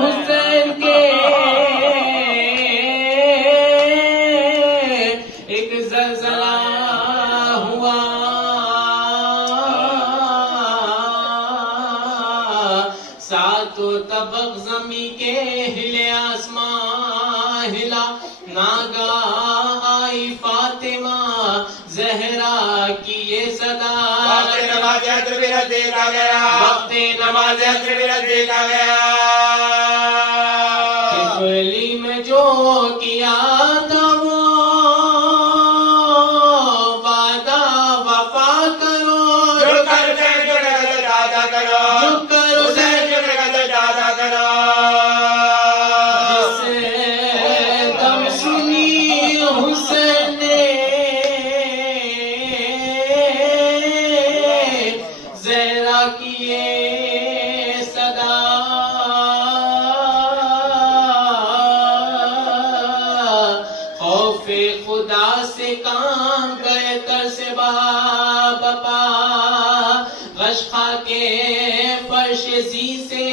حسین کے ساتوں طبق زمیں کے ہلے آسمان ہلا، ناگاہ آئی فاطمہ زہرا کی یہ صدا، وقت نماز عصر بھی نزدیک آ گیا، وقت نماز عصر بھی نزدیک آ گیا۔ قبلی میں جو کیا تھا وہ وعدہ وفا کرو، جو کر حسین جو نظر دادا کرو، جو کر حسین جو نظر دادا کرو۔ جس دم سنی حسین نے زہرا کی یہ صدا، خوف خدا سے کام گئے تر سے بابا، غش خا کے فرش زی سے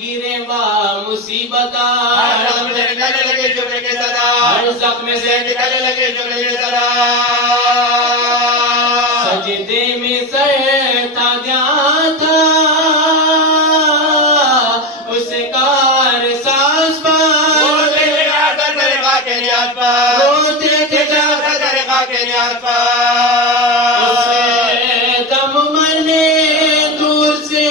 گرے وا مصیبتہ، ہر زخم سے نکلنے لگے جملے کے صدا، ہر زخم سے نکلنے لگے جملے کے صدا۔ سجدے میں سر تھا گیا تھا اس کار ساز پر، روتے تھے جاتا طریقہ کے نیاز پر، روتے تھے جاتا طریقہ کے نیاز پر۔ اسے دم مرنے دور سے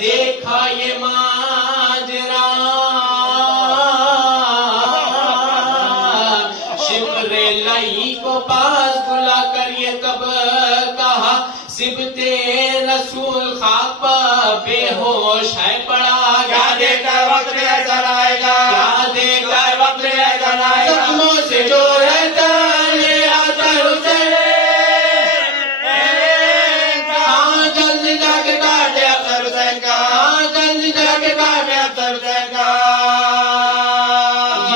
دیکھا یہ ماجرا، شمر لئی کو پاس بلا کر یہ تب کہا، سبت رسول خاک پر بے ہوش ہے پڑا، کیا دیکھتا ہے وقت میں ایسا آئے گا، کیا دیکھا ہے وقت میں ایسا آئے گا۔ زخموں سے جو رہتا ہے آتا حسین، ہاں جلدی جا کے کاٹے افسر حسین کا، ہاں جلدی جا کے کاٹے افسر حسین کا۔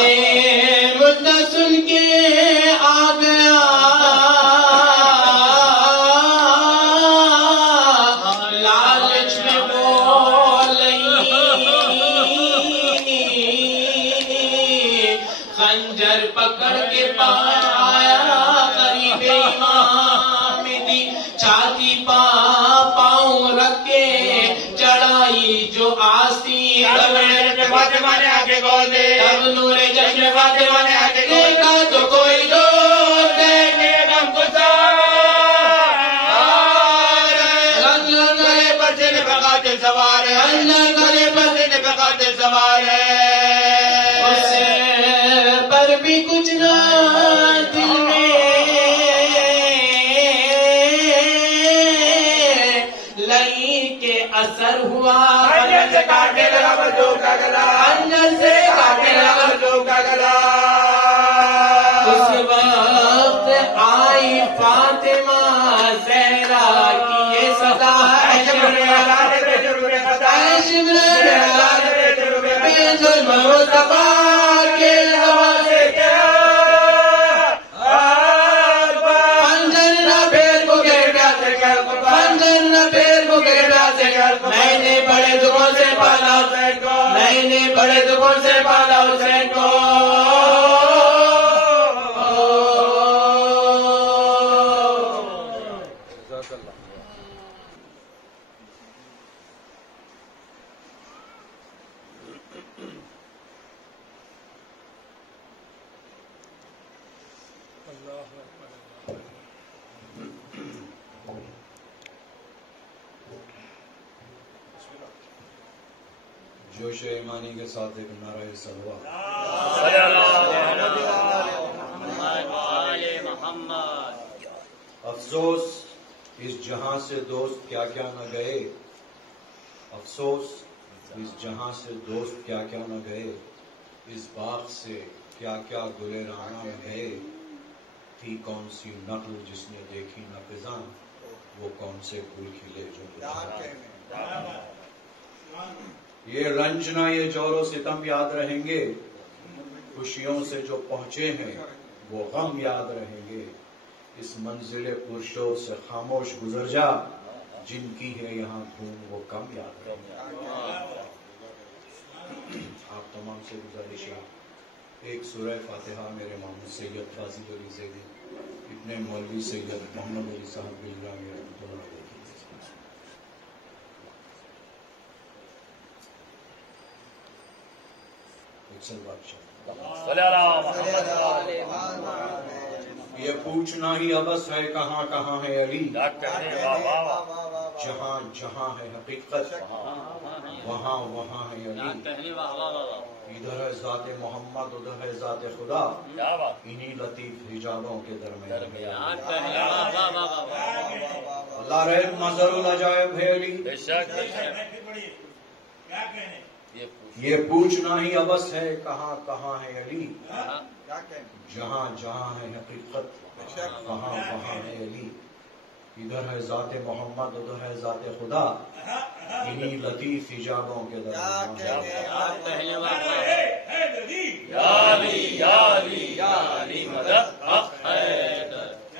یہ مدعا سن کے آ گیا لالچ میں بولئی، خنجر پکڑ کے پایا قریب امام دی، چھاتی پاؤں رکھ کے چڑھائی جو آستین، فاطمہ نے آگے بول دے، تب نور جشن فاطمہ نے آگے دیکھا تو کوئی دور دیکھے غم گسار رنگ گلے پر سے بقاتل سوار ہے، اندر گلے پر سے بقاتل سوار ہے۔ اس پر بھی کچھ نہ دل میں لئی کے اثر ہوا، خنجر سے کاٹنے لگا مظلوم کا گلا، خنجر سے کاٹنے لگا مظلوم کا گلا۔ اس وقت آئی فاطمہ زہرا کی یہ صدا، اے شمر اعلان بے ظلم مصطفیٰ کے حوالے خنجر نہ پھیر کو گر پیاسے گھر کو، خنجر نہ پھیر کو گر پیاسے گھر کو، میں نے بڑے دکھوں سے پالا حسین کو، میں نے بڑے دکھوں سے پالا حسین کو۔ جوش ایمانی کے ساتھ ایک نعرہ صلوات۔ افسوس اس جہاں سے دوست کیا کیا نہ گئے، افسوس اس جہاں سے دوست کیا کیا نہ گئے، اس باغ سے کیا کیا گلے رانا نہ گئے، تھی کون سی نقل جس نے دیکھی نہ فضاں، وہ کون سے گل کھلے جو یہ رنج نہ یہ جور و ستم یاد رہیں گے، خوشیوں سے جو پہنچے ہیں وہ غم یاد رہیں گے، اس منزل پرشور سے خاموش گزر جا، جن کی ہے یہاں دھوم وہ کم یاد رہیں گے۔ آپ تمام سے گزارش ہے، ایک سورہ فاتحہ میرے ماموں سید فاضل علی زیدی ابن اپنے مولوی سید محمد علی صاحب گلگرامی رحمۃ اللہ علیہ کی اکثر بادشاہ یہ پوچھنا ہی ابس ہے کہاں کہاں ہے علی، جہاں جہاں ہے حقیقت وہاں وہاں ہے علی، ادھر ہے ذات محمد ادھر ہے ذات خدا، انہی لطیف حجابوں کے درمیان اللہ رحم مظہر العجائب ہے علی، یہ پوچھنا ہی ابس ہے کہاں کہاں ہے علی، جہاں جہاں ہے حقیقت وہاں وہاں ہے علی، ادھر ہے ذات محمد ادھر ہے ذات خدا، انہی لطیف حجابوں کے درمیان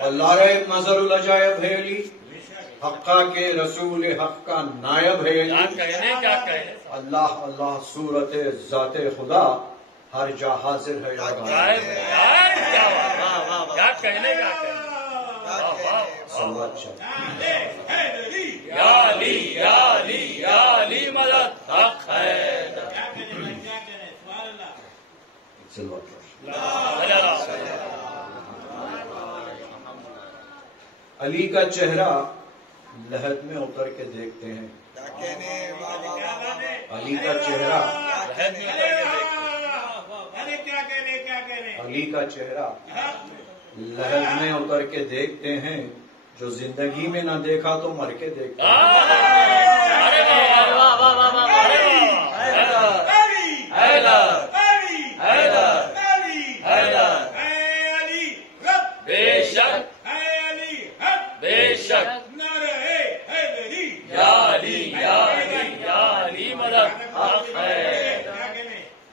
اللہ رحم مظہر العجائب ہے علی، حقہ کے رسول حق کا نائب ہے علی، اللہ اللہ صورت ذات خدا ہر جا حاضر ہے علی کا چہرہ لحد میں اتر کے دیکھتے ہیں، علی کا چہرہ علی کا چہرہ لحد میں اتر کے دیکھتے ہیں، جو زندگی میں نہ دیکھا تو مر کے دیکھتے ہیں،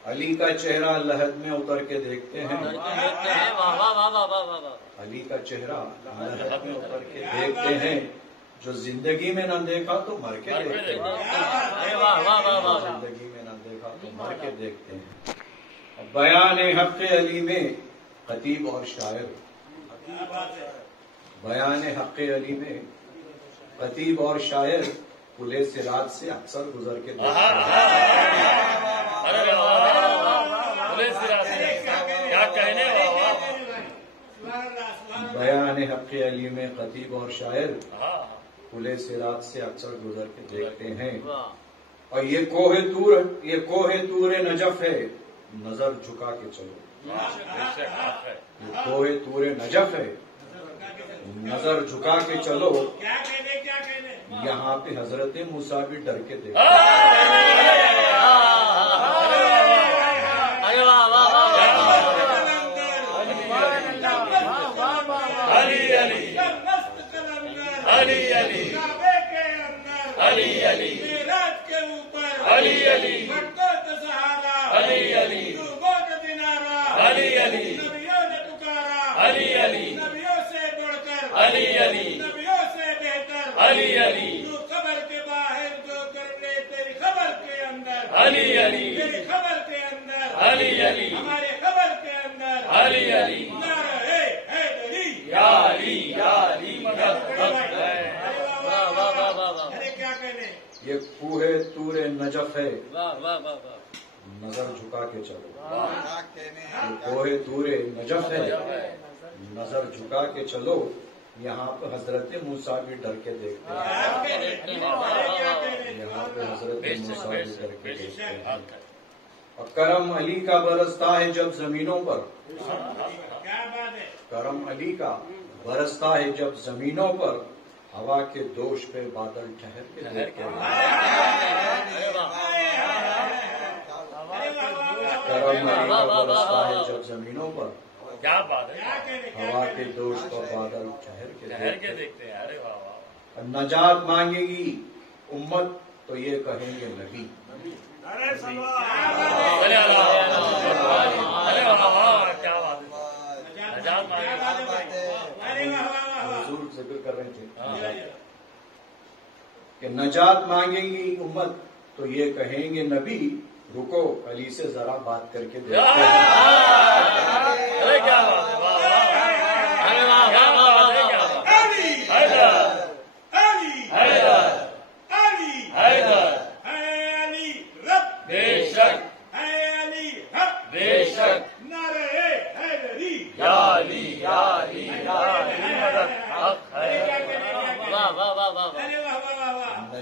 علی کا چہرہ لحد میں اتر کے دیکھتے ہیں، علی کا چہرہ لحد میں اتر کے دیکھتے ہیں، جو زندگی میں نہ دیکھا تو مر کے دیکھتے ہیں، زندگی میں نہ دیکھا تو مر کے دیکھتے ہیں۔ بیان حق علی میں خطیب اور شاعر، بیان حق علی میں خطیب اور شاعر پلے صراط سے اکثر گزر کے دیکھتے ہیں، بیان حق علی میں خطیب اور شاعر پلے صراط سے اکثر گزر کے دیکھتے ہیں، اور یہ کوہ طور نجف ہے نظر جھکا کے چلو، یہ کوہ طور نجف ہے نظر جھکا کے چلو، یہاں پہ حضرت موسیٰ بھی ڈر کے دیکھتے ہیں، یہ کوہ طور نجف ہے نظر جھکا کے چلو، یہ کوہ طور نجف ہے نظر جھکا کے چلو، یہاں پہ حضرت موسیٰ بھی ڈر کے دیکھتے ہیں، یہاں پہ حضرت موسیٰ بھی ڈر کے دیکھتے ہیں، اور کرم علی کا برستا ہے جب زمینوں پر، کرم علی کا برستا ہے جب زمینوں پر، ہوا کے دوش پہ بادل ٹھہر کے دیکھتے ہیں، کرم علی کا برستا ہے جب زمینوں پر، ہوا کے دوش پر بادل ٹھہر کے دیکھتے ہیں، نجات مانگے گی امت تو یہ کہیں گے نبی، حضور ذکر کر رہے تھے کہ نجات مانگیں گی امت تو یہ کہیں گے نبی، رکو علی سے ذرا بات کر کے دیکھتے ہیں،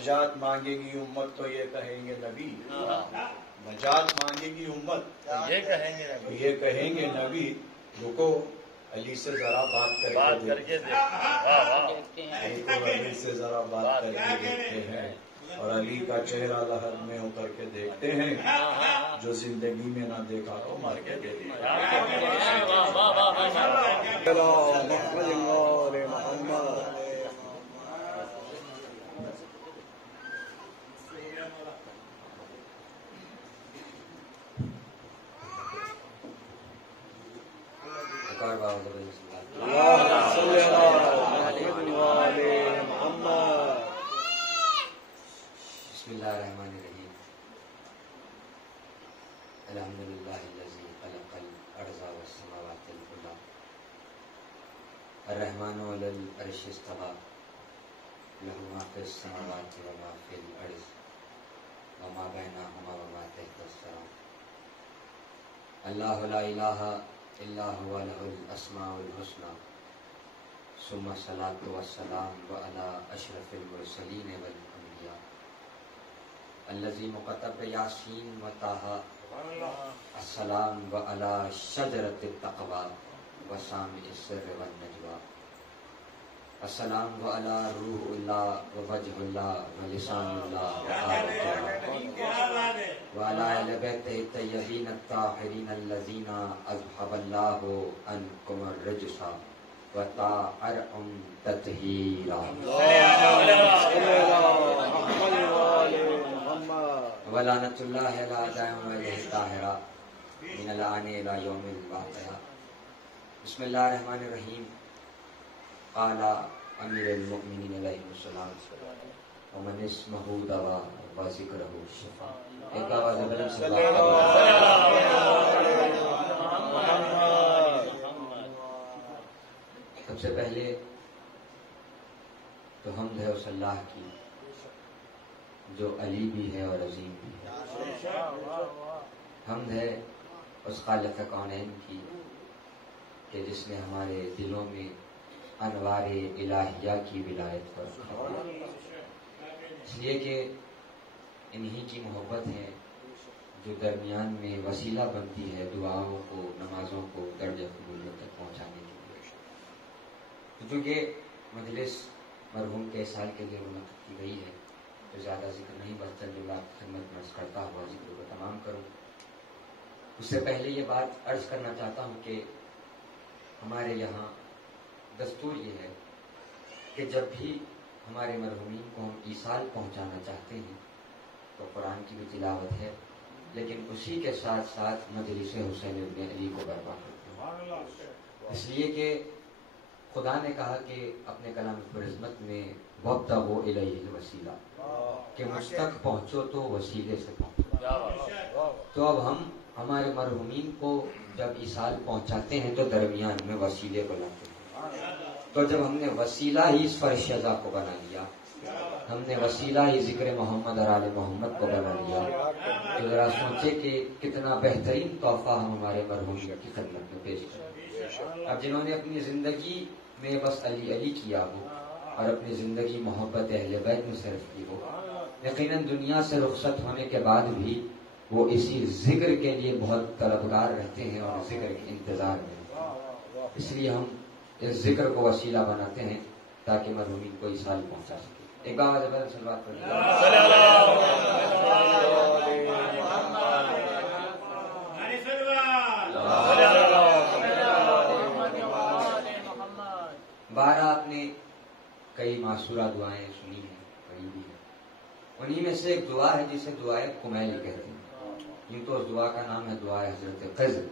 نجات مانگے گی امت تو یہ کہیں گے نبی، نجات مانگے گی امت یہ کہیں گے نبی، یہ کہیں گے نبی۔ رکو علی سے ذرا بات کر کے علی سے ذرا بات کر کے دیکھتے ہیں، اور علی کا چہرہ لہر میں اتر کے دیکھتے ہیں، جو زندگی میں نہ دیکھا تو مر کے دے دیا۔ بسم اللہ الرحمن الرحیم۔ الحمد للہ الذی خلق الارض والسماوات العلی الرحمن علی العرش استوی لہ ما فی السماوات وما فی الارض وما بینہما وما تحت الثری اللہ لا الہ الا هو له الاسماء الحسنى ثم الصلاة والسلام علی اشرف المرسلین والانبیاء الذی مکتب یاسین و طٰہٰ السلام علی شجرۃ التقوی و سامع السر والنجوى السلام علی روح اللہ و وجہ اللہ و لسان اللہ و آل وعلى اہل بیتہ الطیبین الطاہرین الذین اذھب اللہ عنکم الرجس وطہرہم تطہیرا ولعنۃ اللہ علی اعدائہم وعلیہ الطاہرہ من الآن الی یوم الواقعہ۔ بسم اللہ الرحمن الرحیم۔ قال امیر المؤمنین علیہ السلام ومن اسمہ دوا وذکرہ شفا۔ ایک آواز بلند سے سب سے پہلے تو حمد ہے اس اللہ کی جو علی بھی ہے اور عظیم بھی ہے، حمد ہے اس خالق کونین کی کہ جس نے ہمارے دلوں میں انوار الہیہ کی ولایت پر رکھا، اس لیے کہ انہی کی محبت ہے جو درمیان میں وسیلہ بنتی ہے دعاؤں کو، نمازوں کو درجہ قبولیت تک پہنچانے کے لیے۔ چونکہ مجلس مرحوم کے سال کے لیے منعقد کی گئی ہے تو زیادہ ذکر نہیں، بس چند جملات خدمت میں عرض کرتا ہوا ذکر کو تمام کروں۔ اس سے پہلے یہ بات عرض کرنا چاہتا ہوں کہ ہمارے یہاں دستور یہ ہے کہ جب بھی ہمارے مرحومین کو ہم ایصال پہنچانا چاہتے ہیں تو قرآن کی بھی تلاوت ہے، لیکن اسی کے ساتھ ساتھ مجلس حسین ابن علی کو برپا کرتے ہیں، اس لیے کہ خدا نے کہا کہ اپنے کلام پرعظمت میں وابتغوا الیہ الوسیلہ، کہ مجھ تک پہنچو تو وسیلے سے پہنچو۔ تو اب ہم ہمارے مرحومین کو جب ایصال پہنچاتے ہیں تو درمیان میں وسیلے بناتے ہیں، تو جب ہم نے وسیلہ ہی اس فرش شزا کو بنا لیا، ہم نے وسیلہ ہی ذکر محمد اور آل محمد کو بنا لیا، تو ذرا سوچے کہ کتنا بہترین تحفہ ہم ہمارے مرحومین کی خدمت میں پیش کریں۔ اب جنہوں نے اپنی زندگی میں بس علی علی کیا ہو اور اپنی زندگی محبت اہل بیت میں صرف کی ہو، یقیناً دنیا سے رخصت ہونے کے بعد بھی وہ اسی ذکر کے لیے بہت طلبگار رہتے ہیں اور ذکر کے انتظار میں رہتے ہیں۔ اس لیے ہم اس ذکر کو وسیلہ بناتے ہیں تاکہ مرحومین کو ایصال پہنچا سکے۔ ایک بار زبردست صلوات پڑھیں۔ بارہ آپ نے کئی معصورہ دعائیں سنی ہیں، پڑھی بھی ہیں، انہی میں سے ایک دعا ہے جسے دعائے کمیل کہتے ہیں۔ یوں تو اس دعا کا نام ہے دعائے حضرت خضر،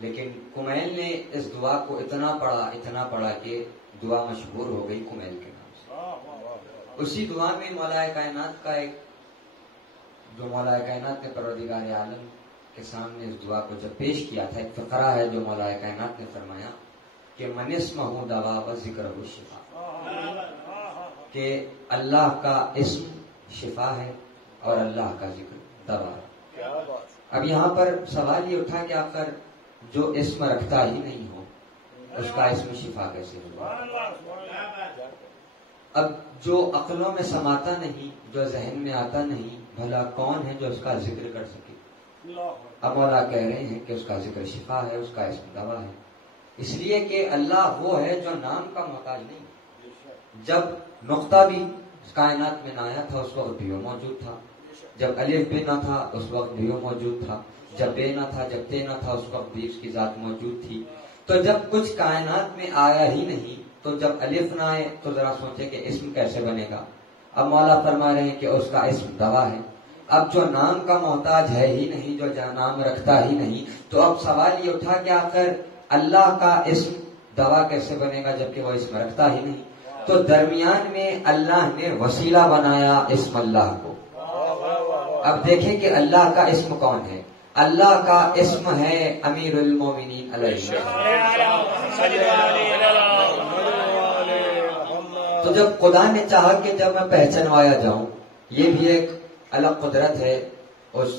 لیکن کمیل نے اس دعا کو اتنا پڑھا کہ دعا مشہور ہو گئی کمیل کے نام سے۔ اسی دعا میں مولا کائنات کا ایک جو مولا کائنات نے پروردگار عالم کے سامنے اس دعا کو جب پیش کیا تھا، ایک فقرہ ہے جو مولا کائنات نے فرمایا کہ من اسمہ دوا و ذکرہ شفا، کہ اللہ کا اسم شفا ہے اور اللہ کا ذکر دوا ہے۔ اب یہاں پر سوال یہ اٹھا کہ آخر جو اسم رکھتا ہی نہیں ہو اس کا اسم شفا کیسے ہوگا؟ اب جو عقلوں میں سماتا نہیں، جو ذہن میں آتا نہیں، بھلا کون ہے جو اس کا ذکر کر سکے؟ اب مولا کہہ رہے ہیں کہ اس کا ذکر شفا ہے، اس کا اسم دوا ہے، اس لیے کہ اللہ وہ ہے جو نام کا محتاج نہیں۔ جب نقطہ بھی کائنات میں نہ آیا تھا اس وقت بھی وہ موجود تھا، جب الف بھی نہ تھا اس وقت بھی وہ موجود تھا، جب بے نہ تھا، جب تے نہ تھا اس وقت بھی اس کی ذات موجود تھی۔ تو جب کچھ کائنات میں آیا ہی نہیں تو جب الف نہ آئے تو ذرا سوچے کہ اسم کیسے بنے گا۔ اب مولا فرما رہے ہیں کہ اس کا اسم دوا ہے۔ اب جو نام کا محتاج ہے ہی نہیں، جو نام رکھتا ہی نہیں، تو اب سوال یہ اٹھا کہ آخر اللہ کا اسم دوا کیسے بنے گا جبکہ وہ اسم رکھتا ہی نہیں؟ تو درمیان میں اللہ نے وسیلہ بنایا اسم اللہ کو۔ اب دیکھیں کہ اللہ کا اسم کون ہے۔ اللہ کا اسم ہے امیر المومنین علیہ۔ تو جب خدا نے چاہا کہ جب میں پہچانوایا جاؤں، یہ بھی ایک الگ قدرت ہے اس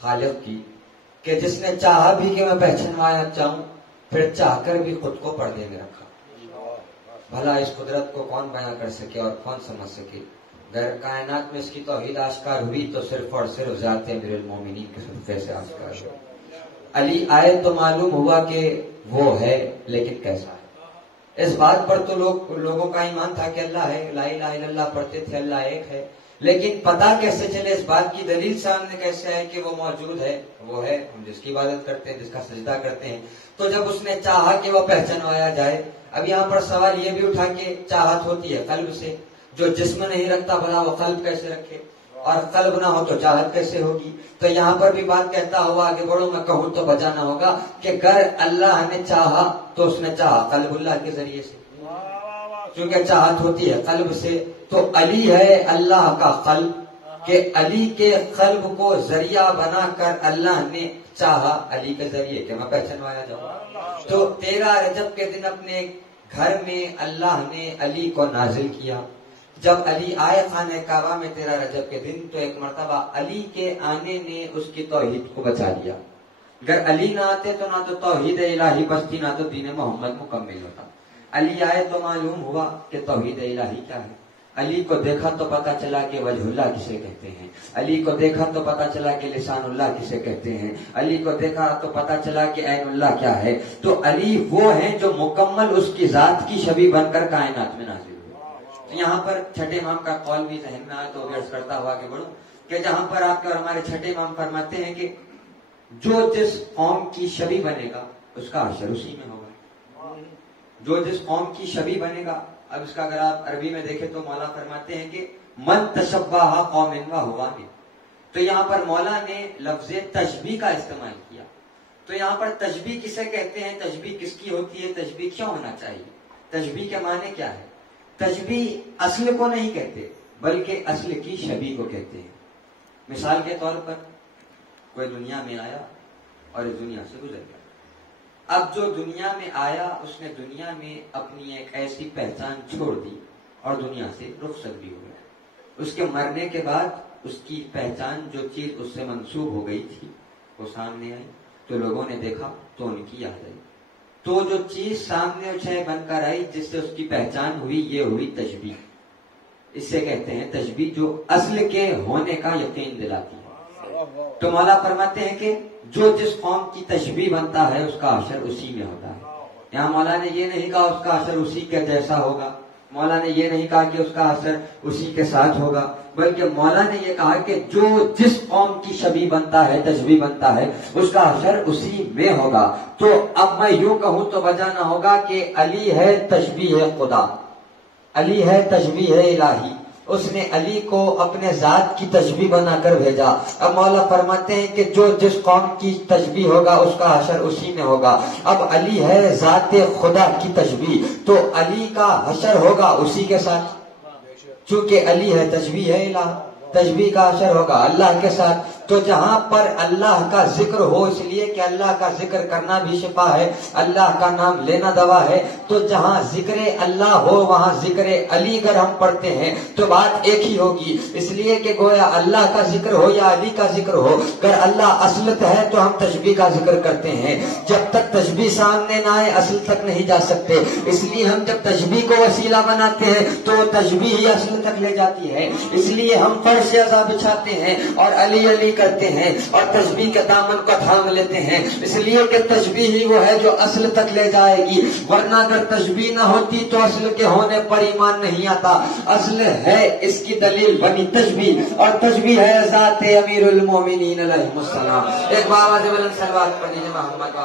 خالق کی کہ جس نے چاہا بھی کہ میں پہچانوایا جاؤں، پھر چاہ کر بھی خود کو پردے میں رکھا۔ بھلا اس قدرت کو کون بیان کر سکے اور کون سمجھ سکے؟ اگر کائنات میں اس کی توحید آشکار ہوئی تو صرف اور صرف ذات امیر المومنین کے صدقے سے آشکار ہو۔ علی آئے تو معلوم ہوا کہ وہ ہے، لیکن کیسا ہے؟ اس بات پر تو لوگوں کا ایمان تھا کہ اللہ ہے، لا الہ الا اللہ پڑھتے تھے، اللہ ایک ہے، لیکن پتا کیسے چلے، اس بات کی دلیل سامنے کیسے ہے کہ وہ موجود ہے، وہ ہے، ہم جس کی عبادت کرتے ہیں، جس کا سجدہ کرتے ہیں۔ تو جب اس نے چاہا کہ وہ پہچانوایا جائے، اب یہاں پر سوال یہ بھی اٹھا کہ چاہت ہوتی ہے قلب سے، جو جسم نہیں رکھتا بھلا وہ قلب کیسے رکھے، اور قلب نہ ہو تو چاہت کیسے ہوگی؟ تو یہاں پر بھی بات کہتا ہوا آگے بڑھوں، میں کہوں تو بجانا ہوگا کہ اگر اللہ نے چاہا تو اس نے چاہا قلب اللہ کے ذریعے سے، کیونکہ چاہت ہوتی ہے قلب سے۔ تو علی ہے اللہ کا قلب، کہ علی کے قلب کو ذریعہ بنا کر اللہ نے چاہا علی کے ذریعے کہ میں پہچانوایا جاؤں۔ تو 13 رجب کے دن اپنے گھر میں اللہ نے علی کو نازل کیا۔ جب علی آئے خانہ کعبہ میں 13 رجب کے دن، تو ایک مرتبہ علی کے آنے نے اس کی توحید کو بچا لیا۔ اگر علی نہ آتے تو نہ تو توحید الہی بچتی، نہ تو دین محمد مکمل ہوتا۔ علی آئے تو معلوم ہوا کہ توحید الہی کیا ہے۔ علی کو دیکھا تو پتا چلا کہ وجہ اللہ کسے کہتے ہیں، علی کو دیکھا تو پتا چلا کہ لسان اللہ کسے کہتے ہیں، علی کو دیکھا تو پتا چلا کہ عین اللہ کیا ہے۔ تو علی وہ ہیں جو مکمل اس کی ذات کی شبیہ بن کر کائنات میں نازل ہوئے۔ یہاں پر چھٹے امام کا قول بھی ذہن میں آئے تو عرض کرتا ہوا کہ بڑھوں کہ جہاں پر آپ کے اور ہمارے چھٹے امام فرماتے ہیں کہ جو جس قوم کی شبیہ بنے گا اس کا حشر اسی میں ہوگا، جو جس قوم کی شبیہ بنے گا۔ اب اس کا اگر آپ عربی میں دیکھیں تو مولا فرماتے ہیں کہ من تشبہ قوم وہو من، تو یہاں پر مولا نے لفظ تشبیہ کا استعمال کیا۔ تو یہاں پر تشبیہ کسے کہتے ہیں، تشبیہ کس کی ہوتی ہے، تشبیہ کیوں ہونا چاہیے، تشبیہ کے معنی کیا ہے؟ تشبیہ اصل کو نہیں کہتے بلکہ اصل کی شبیہ کو کہتے ہیں۔ مثال کے طور پر کوئی دنیا میں آیا اور اس دنیا سے گزر گیا۔ اب جو دنیا میں آیا اس نے دنیا میں اپنی ایک ایسی پہچان چھوڑ دی اور دنیا سے رخصت بھی ہو گیا۔ اس کے مرنے کے بعد اس کی پہچان، جو چیز اس سے منسوب ہو گئی تھی، وہ سامنے آئی تو لوگوں نے دیکھا تو ان کی یاد آئی۔ تو جو چیز سامنے اچھے بن کر آئی جس سے اس کی پہچان ہوئی، یہ ہوئی تشبیہ۔ اس سے کہتے ہیں تشبیہ جو اصل کے ہونے کا یقین دلاتی ہے۔ تو مولا فرماتے ہیں کہ جو جس قوم کی تشبیہ بنتا ہے اس کا حشر اسی میں ہوتا ہے۔ یہاں مولا نے یہ نہیں کہا اس کا حشر اسی کے جیسا ہوگا، مولا نے یہ نہیں کہا کہ اس کا حشر اسی کے ساتھ ہوگا، بلکہ مولا نے یہ کہا کہ جو جس قوم کی شبیہ بنتا ہے، تشبیہ بنتا ہے، اس کا حشر اسی میں ہوگا۔ تو اب میں یوں کہوں تو بجانا ہوگا کہ علی ہے تشبیہ خدا، علی ہے تشبیہ الہی۔ اس نے علی کو اپنے ذات کی تشبیہ بنا کر بھیجا۔ اب مولا فرماتے ہیں کہ جو جس قوم کی تشبیہ ہوگا اس کا حشر اسی میں ہوگا۔ اب علی ہے ذات خدا کی تشبیہ، تو علی کا حشر ہوگا اسی کے ساتھ، چونکہ علی ہے تشبیہ الہ، تشبیہ کا حشر ہوگا اللہ کے ساتھ۔ تو جہاں پر اللہ کا ذکر ہو، اس لیے کہ اللہ کا ذکر کرنا بھی شفا ہے، اللہ کا نام لینا دوا ہے، تو جہاں ذکر اللہ ہو وہاں ذکر علی اگر ہم پڑھتے ہیں تو بات ایک ہی ہوگی، اس لیے کہ گویا اللہ کا ذکر ہو یا علی کا ذکر ہو، اگر اللہ اصلت ہے تو ہم تشبیہ کا ذکر کرتے ہیں، جب تک تشبیہ سامنے نہ آئے اصل تک نہیں جا سکتے، اس لیے ہم جب تشبیہ کو وسیلہ بناتے ہیں تو تشبیہ ہی اصل تک لے جاتی ہے، اس لیے ہم فرش اعضا بچھاتے ہیں اور علی علی کرتے ہیں اور تشبیہ کے دامن کو تھام لیتے ہیں، اس لیے کہ تشبیہ ہی وہ ہے جو اصل تک لے جائے گی، ورنہ اگر تشبیہ نہ ہوتی تو اصل کے ہونے پر ایمان نہیں آتا۔ اصل ہے اس کی دلیل بنی تشبیہ، اور تشبیہ ہے ذات امیر المومنین علیہ السلام۔ ایک بار آواز بلند صلوات پڑھیے محمد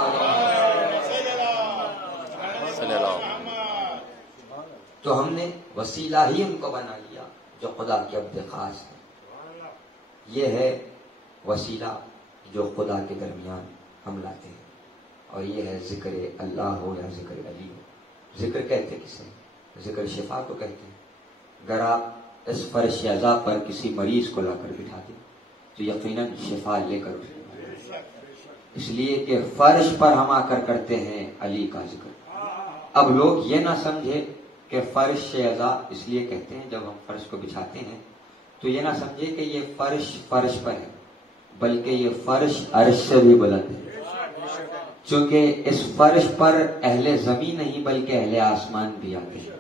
صلی اللہ۔ تو ہم نے وسیلہ ہی ان کو بنا لیا جو خدا کے عبد خاص ہے، یہ ہے وسیلہ جو خدا کے درمیان ہم لاتے ہیں، اور یہ ہے ذکر اللہ ہو یا ذکر علی ہو۔ ذکر کہتے کسے؟ ذکر شفا کو کہتے ہیں۔ اگر آپ اس فرش اعضا پر کسی مریض کو لا کر بٹھا دیں تو یقیناً شفا لے کر اٹھے، اس لیے کہ فرش پر ہم آ کر کرتے ہیں علی کا ذکر۔ اب لوگ یہ نہ سمجھے کہ فرش اعضا اس لیے کہتے ہیں، جب ہم فرش کو بچھاتے ہیں تو یہ نہ سمجھے کہ یہ فرش پر ہے، بلکہ یہ فرش عرش سے بھی بلند ہے، چونکہ اس فرش پر اہل زمین نہیں بلکہ اہل آسمان بھی آتے ہیں۔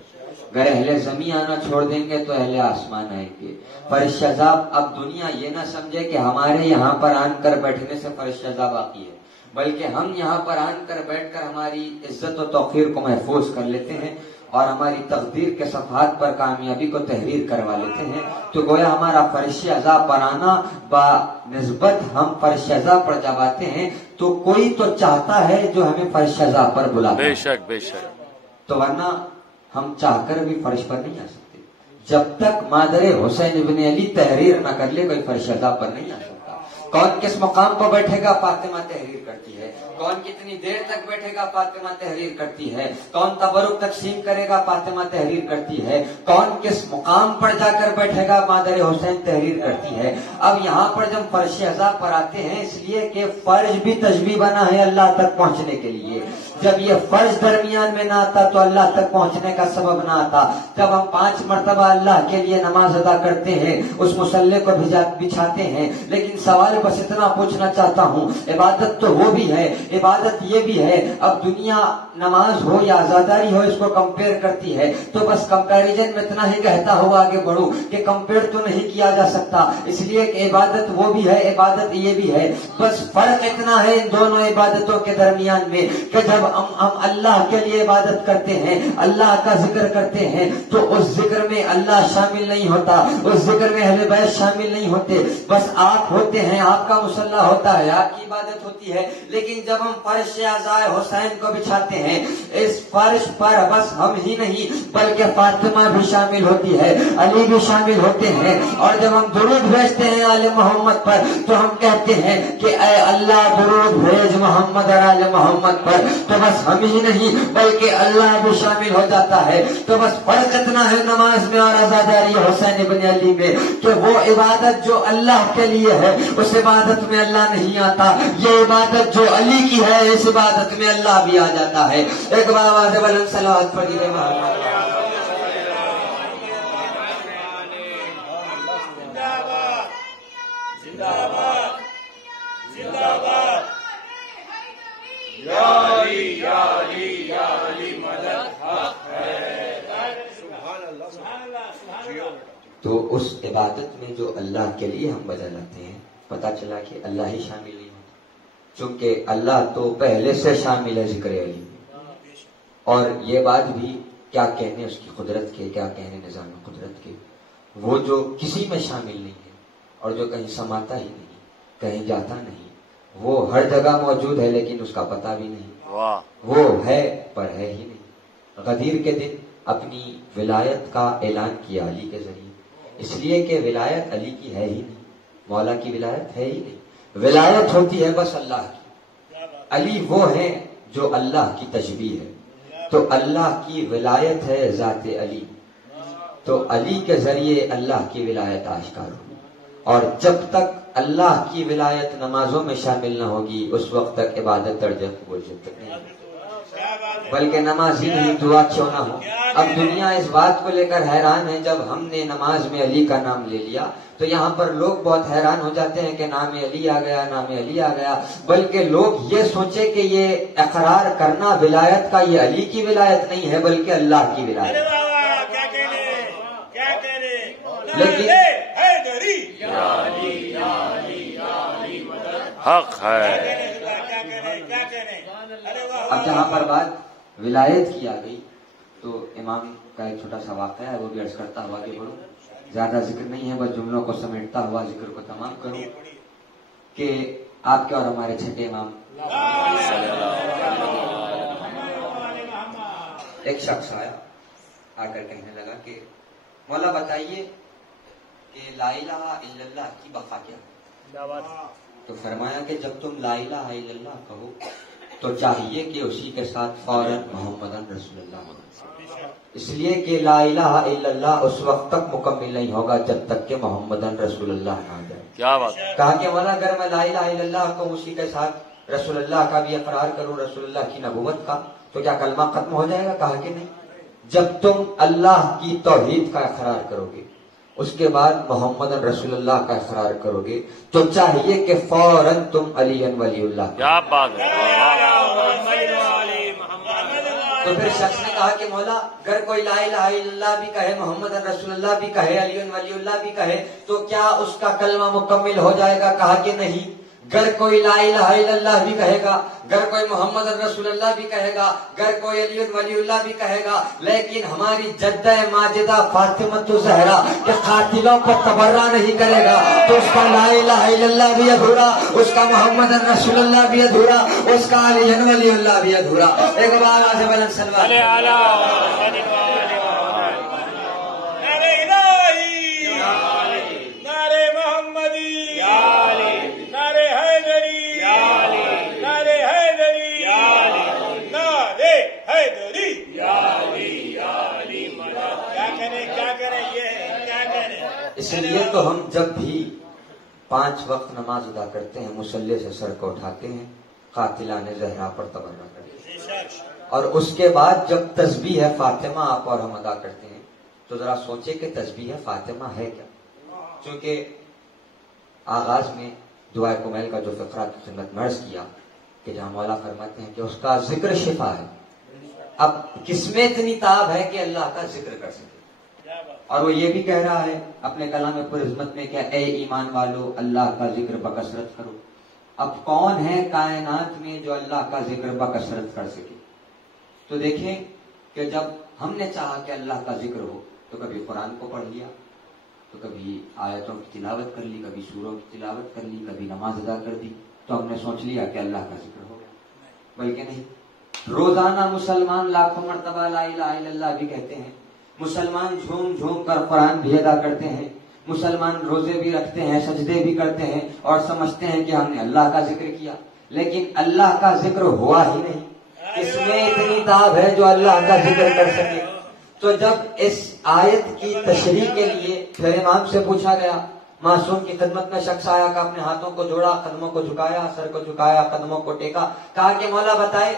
اگر اہل زمین آنا چھوڑ دیں گے تو اہل آسمان آئیں گے۔ فرش عذاب، اب دنیا یہ نہ سمجھے کہ ہمارے یہاں پر آن کر بیٹھنے سے فرش عذاب باقی ہے، بلکہ ہم یہاں پر آن کر بیٹھ کر ہماری عزت و توقیر کو محفوظ کر لیتے ہیں اور ہماری تقدیر کے صفحات پر کامیابی کو تحریر کروا لیتے ہیں، تو گویا ہمارا فرش عذاب پر آنا با نسبت ہم فرش عذاب پر جب آتے ہیں تو کوئی تو چاہتا ہے جو ہمیں فرش عذاب پر بلاتا ہے، بے شک، تو ورنہ ہم چاہ کر بھی فرش پر نہیں آ سکتے۔ جب تک مادر حسین ابن علی تحریر نہ کر لے کوئی فرش عذاب پر نہیں آ سکتا۔ کون کس مقام پر بیٹھے گا فاطمہ تحریر کرتی ہے، کون کتنی دیر تک بیٹھے گا فاطمہ تحریر کرتی ہے، کون تبرک تقسیم کرے گا فاطمہ تحریر کرتی ہے، کون کس مقام پر جا کر بیٹھے گا مادر حسین تحریر کرتی ہے۔ اب یہاں پر جب فرش عذاب پر آتے ہیں اس لیے کہ فرش بھی تشبیہ بنا ہے اللہ تک پہنچنے کے لیے، جب یہ فرض درمیان میں نہ آتا تو اللہ تک پہنچنے کا سبب نہ آتا۔ جب ہم 5 مرتبہ اللہ کے لیے نماز ادا کرتے ہیں، اس مصلی کو بچھاتے ہیں، لیکن سوال بس اتنا پوچھنا چاہتا ہوں، عبادت تو وہ بھی ہے، عبادت یہ بھی ہے۔ اب دنیا نماز ہو یا عزاداری ہو اس کو کمپیئر کرتی ہے، تو بس کمپیریزن میں اتنا ہی کہتا ہو آگے بڑھو کہ کمپیئر تو نہیں کیا جا سکتا، اس لیے کہ عبادت وہ بھی ہے، عبادت یہ بھی ہے، بس فرق اتنا ہے ان دونوں عبادتوں کے درمیان میں کہ جب ہم اللہ کے لیے عبادت کرتے ہیں، اللہ کا ذکر کرتے ہیں، تو اس ذکر میں اللہ شامل نہیں ہوتا، اس ذکر میں اہل بیت شامل نہیں ہوتے، بس آپ ہوتے ہیں، آپ کا مصلی ہوتا ہے، آپ کی عبادت ہوتی ہے۔ لیکن جب ہم فرش اعضاء حسین کو بچھاتے ہیں، اس فرش پر بس ہم ہی نہیں بلکہ فاطمہ بھی شامل ہوتی ہے، علی بھی شامل ہوتے ہیں، اور جب ہم درود بھیجتے ہیں آل محمد پر تو ہم کہتے ہیں کہ اے اللہ درود بھیج محمد اور آل محمد پر، تو بس ہم ہی نہیں بلکہ اللہ بھی شامل ہو جاتا ہے۔ تو بس فرق اتنا ہے نماز میں اور عزاداری حسین ابن علی میں کہ وہ عبادت جو اللہ کے لیے ہے اس عبادت میں اللہ نہیں آتا، یہ عبادت جو علی کی ہے اس عبادت میں اللہ بھی آ جاتا ہے۔ ایک بار آواز بلند صلوات پڑھیے محمد۔ تو اس عبادت میں جو اللہ کے لیے ہم بجا لاتے ہیں، پتہ چلا کہ اللہ ہی شامل نہیں ہوتا، چونکہ اللہ تو پہلے سے شامل ہے ذکر علی میں، اور یہ بات بھی کیا کہنے اس کی قدرت کے، کیا کہنے نظام قدرت کے، وہ جو کسی میں شامل نہیں ہے اور جو کہیں سماتا ہی نہیں، کہیں جاتا نہیں، وہ ہر جگہ موجود ہے لیکن اس کا پتہ بھی نہیں، وہ ہے پر ہے ہی نہیں۔ غدیر کے دن اپنی ولایت کا اعلان کیا علی کے ذریعے، اس لیے کہ ولایت علی کی ہے ہی نہیں، مولا کی ولایت ہے ہی نہیں، ولایت ہوتی ہے بس اللہ کی۔ علی وہ ہے جو اللہ کی تشبیہ ہے، تو اللہ کی ولایت ہے ذات علی، تو علی کے ذریعے اللہ کی ولایت آشکار ہوئی، اور جب تک اللہ کی ولایت نمازوں میں شامل نہ ہوگی اس وقت تک عبادت درجہ قبولیت تک نہیں ہوگی۔ بلکہ نماز ہی نہیں دعا کیوں نہ ہو۔ اب دنیا اس بات کو لے کر حیران ہے، جب ہم نے نماز میں علی کا نام لے لیا تو یہاں پر لوگ بہت حیران ہو جاتے ہیں کہ نام علی آ گیا، نام علی آ گیا، بلکہ لوگ یہ سوچے کہ یہ اقرار کرنا ولایت کا یہ علی کی ولایت نہیں ہے بلکہ اللہ کی ولایت۔ لیکن حق ہے۔ اب جہاں پر بات ولایت کی آ گئی تو امام کا ایک چھوٹا سا واقعہ ہے، وہ بھی عرض کرتا ہوا کہ بڑھوں، زیادہ ذکر نہیں ہے، بس جملوں کو سمیٹتا ہوا ذکر کو تمام کروں کہ آپ کے اور ہمارے چھٹے امام ایک شخص آیا، آ کر کہنے لگا کہ مولا بتائیے کہ لا الہ الا اللہ کی بقا کیا ہے؟ تو فرمایا کہ جب تم لا الہ الا اللہ کہو تو چاہیے کہ اسی کے ساتھ فوراً محمد رسول اللہ ہو، اس لیے کہ لا الہ الا اللہ اس وقت تک مکمل نہیں ہوگا جب تک کہ محمد رسول اللہ نہ آ جائے۔ کیا بات؟ کہا کہ مولا اگر میں لا الہ الا اللہ کو اسی کے ساتھ رسول اللہ کا بھی اقرار کروں، رسول اللہ کی نبوت کا، تو کیا کلمہ ختم ہو جائے گا؟ کہا کہ نہیں، جب تم اللہ کی توحید کا اقرار کرو گے اس کے بعد محمد رسول اللہ کا اقرار کرو گے تو چاہیے کہ فوراً تم علی ولی اللہ۔ کیا بات ہے؟ تو پھر شخص نے کہا کہ مولا اگر کوئی لا الہ الا اللہ بھی کہے، محمد رسول اللہ بھی کہے، علی ولی اللہ بھی کہے تو کیا اس کا کلمہ مکمل ہو جائے گا؟ کہا کہ نہیں، اگر کوئی لا الہ الا اللہ بھی کہے گا، اگر کوئی محمد رسول اللہ بھی کہے گا، اگر کوئی علی ولی اللہ بھی کہے گا، لیکن ہماری جدہ ماجدہ فاطمہ زہرا کے قاتلوں کو تبرہ نہیں کرے گا تو اس کا لا الہ الا اللہ بھی ادھورا، اس کا محمد رسول اللہ بھی ادھورا، اس کا علی ولی اللہ بھی ادھورا۔ ایک بار آج بلند سلوات۔ اس لیے تو ہم جب بھی 5 وقت نماز ادا کرتے ہیں مصلی سے سر کو اٹھاتے ہیں، قاتلان زہرا پر تبرہ کرتے ہیں، اور اس کے بعد جب تسبیح فاطمہ آپ اور ہم ادا کرتے ہیں تو ذرا سوچے کہ تسبیح فاطمہ ہے کیا؟ چونکہ آغاز میں دعائے کمیل کا جو فقرہ کی خدمت میں عرض کیا کہ جہاں مولا فرماتے ہیں کہ اس کا ذکر شفا ہے، اب کس میں اتنی تاب ہے کہ اللہ کا ذکر کر سکے؟ اور وہ یہ بھی کہہ رہا ہے اپنے کلام پر عظمت میں کہ اے ایمان والو اللہ کا ذکر بکثرت کرو۔ اب کون ہے کائنات میں جو اللہ کا ذکر بکثرت کر سکے؟ تو دیکھیں کہ جب ہم نے چاہا کہ اللہ کا ذکر ہو تو کبھی قرآن کو پڑھ لیا، تو کبھی آیتوں کی تلاوت کر لی، کبھی سوروں کی تلاوت کر لی، کبھی نماز ادا کر دی، تو ہم نے سوچ لیا کہ اللہ کا ذکر ہو گیا۔ بلکہ نہیں، روزانہ مسلمان لاکھوں مرتبہ لا الہ الا اللہ بھی کہتے ہیں، مسلمان جھوم جھوم کر قرآن بھی ادا کرتے ہیں، مسلمان روزے بھی رکھتے ہیں، سجدے بھی کرتے ہیں اور سمجھتے ہیں کہ ہم نے اللہ کا ذکر کیا، لیکن اللہ کا ذکر ہوا ہی نہیں۔ اس میں اتنی تاب ہے جو اللہ کا ذکر کر سکے۔ تو جب اس آیت کی تشریح کے لیے پھر امام سے پوچھا گیا، معصوم کی خدمت میں شخص آیا کہ اپنے ہاتھوں کو جوڑا، قدموں کو جھکایا، سر کو جھکایا، قدموں کو ٹیکا، کہا کہ مولا بتائے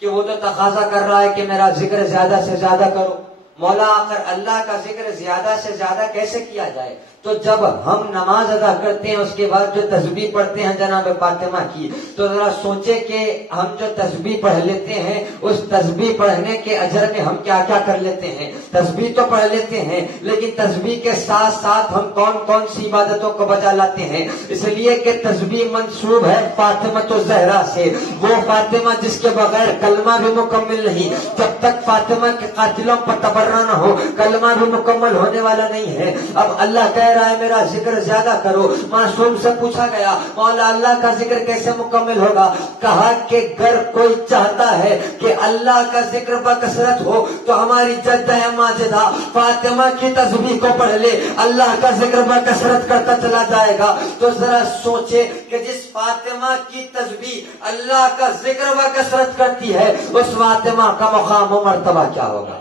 کہ وہ تو تقاضا کر رہا ہے کہ میرا ذکر زیادہ سے زیادہ کرو، مولا آخر اللہ کا ذکر زیادہ سے زیادہ کیسے کیا جائے؟ تو جب ہم نماز ادا کرتے ہیں اس کے بعد جو تسبیح پڑھتے ہیں جناب فاطمہ کی، تو ذرا سوچے کہ ہم جو تسبیح پڑھ لیتے ہیں اس تسبیح پڑھنے کے اجر میں ہم کیا کیا کر لیتے ہیں۔ تسبیح تو پڑھ لیتے ہیں لیکن تسبیح کے ساتھ ساتھ ہم کون کون سی عبادتوں کو بجا لاتے ہیں، اس لیے کہ تسبیح منسوب ہے فاطمہ زہرا سے، وہ فاطمہ جس کے بغیر کلمہ بھی مکمل نہیں، جب تک فاطمہ کے قاتلوں پر تبرہ نہ ہو کلمہ بھی مکمل ہونے والا نہیں ہے۔ اب اللہ کہہ رہا ہے میرا ذکر زیادہ کرو۔ معصوم سے پوچھا گیا مولا اللہ کا ذکر کیسے مکمل ہوگا؟ کہا کہ اگر کوئی چاہتا ہے کہ اللہ کا ذکر بکثرت ہو تو ہماری جدہ ماجدہ فاطمہ کی تسبیح کو پڑھ لے، اللہ کا ذکر بکثرت کرتا چلا جائے گا۔ تو ذرا سوچے کہ جس فاطمہ کی تسبیح اللہ کا ذکر بکثرت کرتی ہے اس فاطمہ کا مقام و مرتبہ کیا ہوگا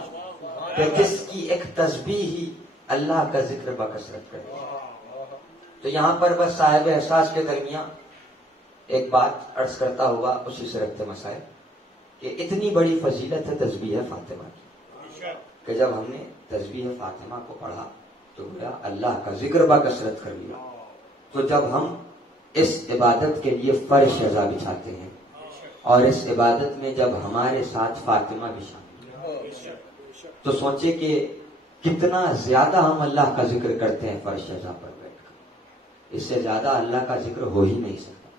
کہ جس کی ایک تسبیح ہی اللہ کا ذکر بکثرت کرتی ہے۔ تو یہاں پر بس صاحب احساس کے درمیان ایک بات عرض کرتا ہوا اسی سے رکھتے مسائل کہ اتنی بڑی فضیلت ہے تسبیح فاطمہ کی کہ جب ہم نے تسبیح فاطمہ کو پڑھا تو گویا اللہ کا ذکر بکثرت کر لیا. تو جب ہم اس عبادت کے لیے فرش رضا بچھاتے ہیں اور اس عبادت میں جب ہمارے ساتھ فاطمہ بھی شامل تو سوچے کہ کتنا زیادہ ہم اللہ کا ذکر کرتے ہیں فرش رضا پر بیٹھ کر. اس سے زیادہ اللہ کا ذکر ہو ہی نہیں سکتا.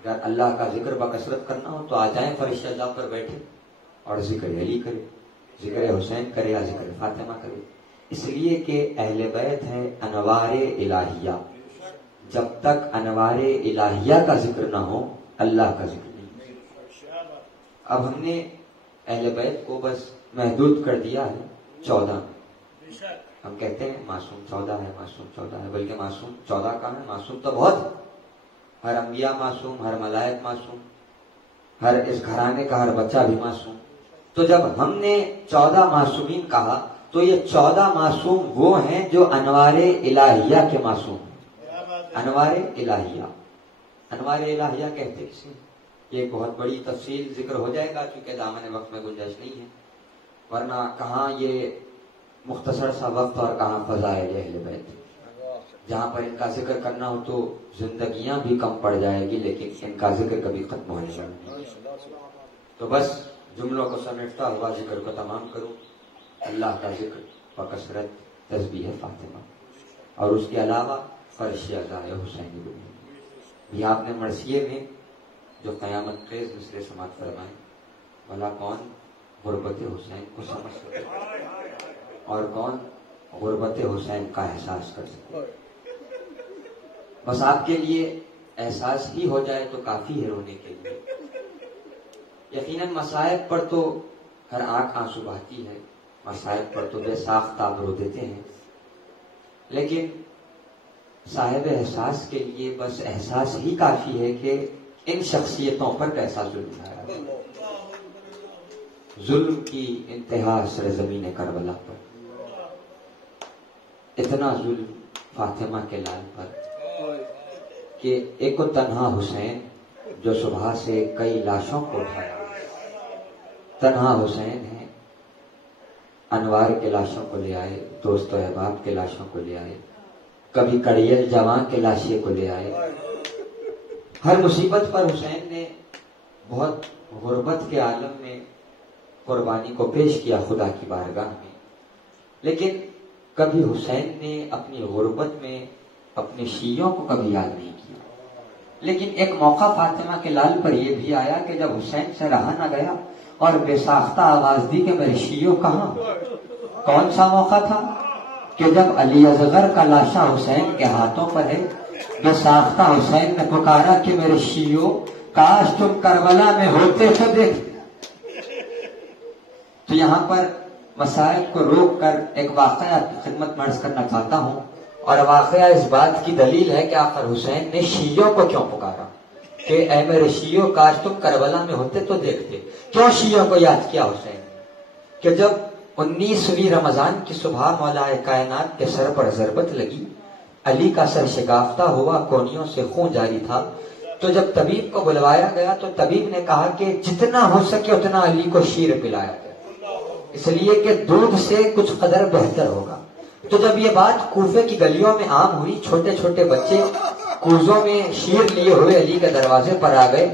اگر اللہ کا ذکر بکثرت کرنا ہو تو آ جائیں فرش رضا پر بیٹھے اور ذکر علی کرے, ذکر حسین کرے یا ذکر فاطمہ کرے. اس لیے کہ اہل بیت ہے انوار الہیہ. جب تک انوار الہیہ کا ذکر نہ ہو اللہ کا ذکر نہیں. اب ہم نے اہل بیت کو بس محدود کر دیا ہے 14. ہم کہتے ہیں معصوم 14 ہے, معصوم 14 ہے, بلکہ معصوم 14 کا ہے, معصوم تو بہت ہے. ہر انبیاء معصوم, ہر ملائک معصوم, ہر اس گھرانے کا ہر بچہ بھی معصوم. تو جب ہم نے 14 معصومین کہا تو یہ 14 معصوم وہ ہیں جو انوار الہیہ کے معصوم ہیں. انوار الہیہ, انوار الہیہ کہتے ہیں. یہ ایک بہت بڑی تفصیل ذکر ہو جائے گا چونکہ دامن وقت میں گنجائش نہیں ہے, ورنہ کہاں یہ مختصر سا وقت اور کہاں فضائل اہل بیت. جہاں پر ان کا ذکر کرنا ہو تو زندگیاں بھی کم پڑ جائے گی, لیکن ان کا ذکر کبھی ختم ہونے والا نہیں. تو بس جملوں کو سمیٹتا ہوا ذکر کو تمام کروں. اللہ کا ذکر بکثرت, تسبیح فاطمہ, اور اس کے علاوہ فرش ادا حسینی بنی بھی آپ نے مرثیے میں جو قیامت خیز مصرے سماعت فرمائے. بھلا کون غربت حسین کو سمجھ سکے اور کون غربت حسین کا احساس کر سکے. بس آپ کے لیے احساس ہی ہو جائے تو کافی ہے رونے کے لیے. یقیناً مصائب پر تو ہر آنکھ آنسو بہتی ہے, مصائب پر تو بے ساختہ آپ رو دیتے ہیں, لیکن صاحب احساس کے لیے بس احساس ہی کافی ہے کہ ان شخصیتوں پر کیسا ظلم ہے. ظلم کی انتہا سرزمین کربلا پر, اتنا ظلم فاطمہ کے لال پر کہ ایک تنہا حسین جو صبح سے کئی لاشوں کو اٹھایا. تنہا حسین ہے, انوار کے لاشوں کو لے آئے, دوست و احباب کے لاشوں کو لے آئے, کبھی کڑیل جوان کے لاشے کو لے آئے. ہر مصیبت پر حسین نے بہت غربت کے عالم میں قربانی کو پیش کیا خدا کی بارگاہ میں. لیکن کبھی حسین نے اپنی غربت میں اپنے شیعوں کو کبھی یاد نہیں کیا. لیکن ایک موقع فاطمہ کے لال پر یہ بھی آیا کہ جب حسین سے رہا نہ گیا اور بے ساختہ آواز دی کہ میرے شیعوں کہاں. کون سا موقع تھا کہ جب علی اصغر کا لاشا حسین کے ہاتھوں پر ہے, بے ساختہ حسین نے پکارا کہ میرے شیعوں کاش تم کربلا میں ہوتے تو دیکھتے. تو یہاں پر مسائل کو روک کر ایک واقعہ آپ کی خدمت میں عرض کرنا چاہتا ہوں, اور واقعہ اس بات کی دلیل ہے کہ آخر حسین نے شیعوں کو کیوں پکارا کہ اے میرے شیعوں کاش تم کربلا میں ہوتے تو دیکھتے. کیوں شیعوں کو یاد کیا حسین کہ جب 19ویں رمضان کی صبح مولا کائنات کے سر پر ضربت لگی, علی کا سر شگافتہ ہوا, کونیوں سے خون جاری تھا. تو جب طبیب کو بلوایا گیا تو طبیب نے کہا کہ جتنا ہو سکے اتنا علی کو شیر پلایا جائے, اس لیے کہ دودھ سے کچھ قدر بہتر ہوگا. تو جب یہ بات کوفے کی گلیوں میں عام ہوئی, چھوٹے چھوٹے بچے کوزوں میں شیر لیے ہوئے علی کے دروازے پر آ گئے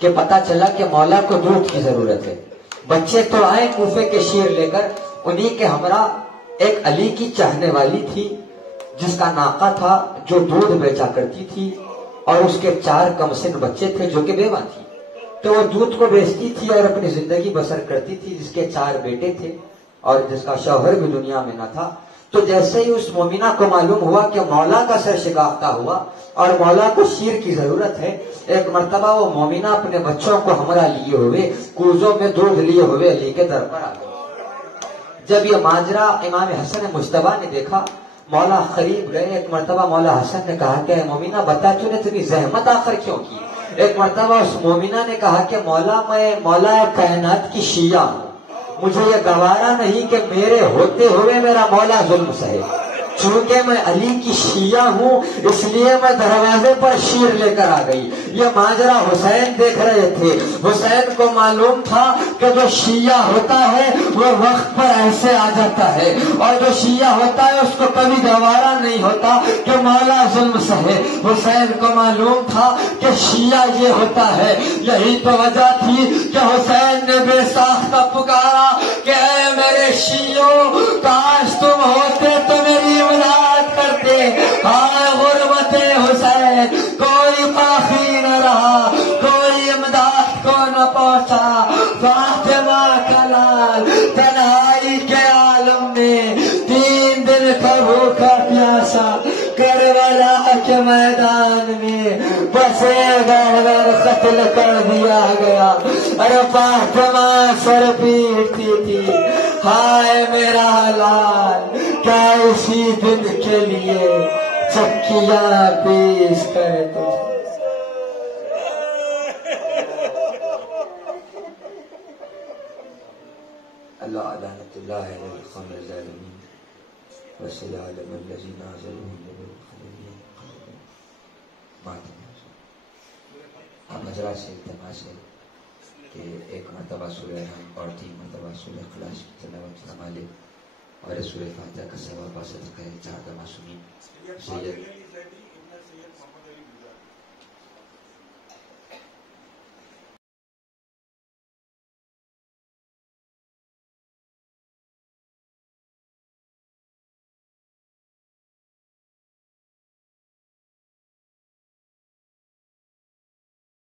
کہ پتا چلا کہ مولا کو دودھ کی ضرورت ہے. بچے تو آئے کوفے کے شیر لے کر, انہی کے ہمراہ ایک علی کی چاہنے والی تھی جس کا ناقہ تھا جو دودھ بیچا کرتی تھی, اور اس کے 4 کمسن بچے تھے جو کہ بیوہ تھی. تو وہ دودھ کو بیچتی تھی اور اپنی زندگی بسر کرتی تھی, جس کے 4 بیٹے تھے اور جس کا شوہر بھی دنیا میں نہ تھا. تو جیسے ہی اس مومنہ کو معلوم ہوا کہ مولا کا سر شگافتہ ہوا اور مولا کو شیر کی ضرورت ہے, ایک مرتبہ وہ مومنہ اپنے بچوں کو ہمراہ لیے ہوئے کوزوں میں دودھ لیے ہوئے علی کے در پر آ گئی. جب یہ ماجرا امام حسن مجتبیٰ نے دیکھا, مولا قریب گئے. ایک مرتبہ مولا حسن نے کہا کہ مومنہ بتا تو نے اتنی زحمت آخر کیوں کی. ایک مرتبہ اس مومنہ نے کہا کہ مولا میں مولا کائنات کی شیعہ ہوں, مجھے یہ گوارا نہیں کہ میرے ہوتے ہوئے میرا مولا ظلم سہے. چونکہ میں علی کی شیعہ ہوں اس لیے میں دروازے پر شیر لے کر آ گئی. یہ ماجرا حسین دیکھ رہے تھے. حسین کو معلوم تھا کہ جو شیعہ ہوتا ہے وہ وقت پر ایسے آ جاتا ہے اور جو شیعہ ہوتا ہے اس کو کبھی گوارا نہیں ہوتا کہ مولا ظلم سہے. حسین کو معلوم تھا کہ شیعہ یہ ہوتا ہے. یہی تو وجہ تھی کہ حسین نے بے ساختہ پکارا کہ اے میرے شیعوں کاش تم ہوتے تو میری امداد کرتے. ہائے غربت حسین کوئی باقی نہ رہا, کوئی امداد کو نہ پہنچا. فاطمہ کا لال تنہائی کے عالم میں 3 دن کا بھوکا پیاسا کربلا کے میدان میں بسے گئے قتل کر دیا گیا. ارے فاطمہ سر پیٹتی تھی, ہائے میرا لال کیا اسی دن کے لیے چکیاں پیش کرے تجھے. اللہ لعنت اللہ علی القوم الظالمین وصلی علی الذین آزلون بالخلین. آپ حضرات سے التماس ہے کہ ایک مرتبہ سورہ رحم اور 3 مرتبہ سورہ اخلاص کی تلاوت فرما لے اور سورہ فاتحہ کا ثواب اور صدقہ 4 معصومین سید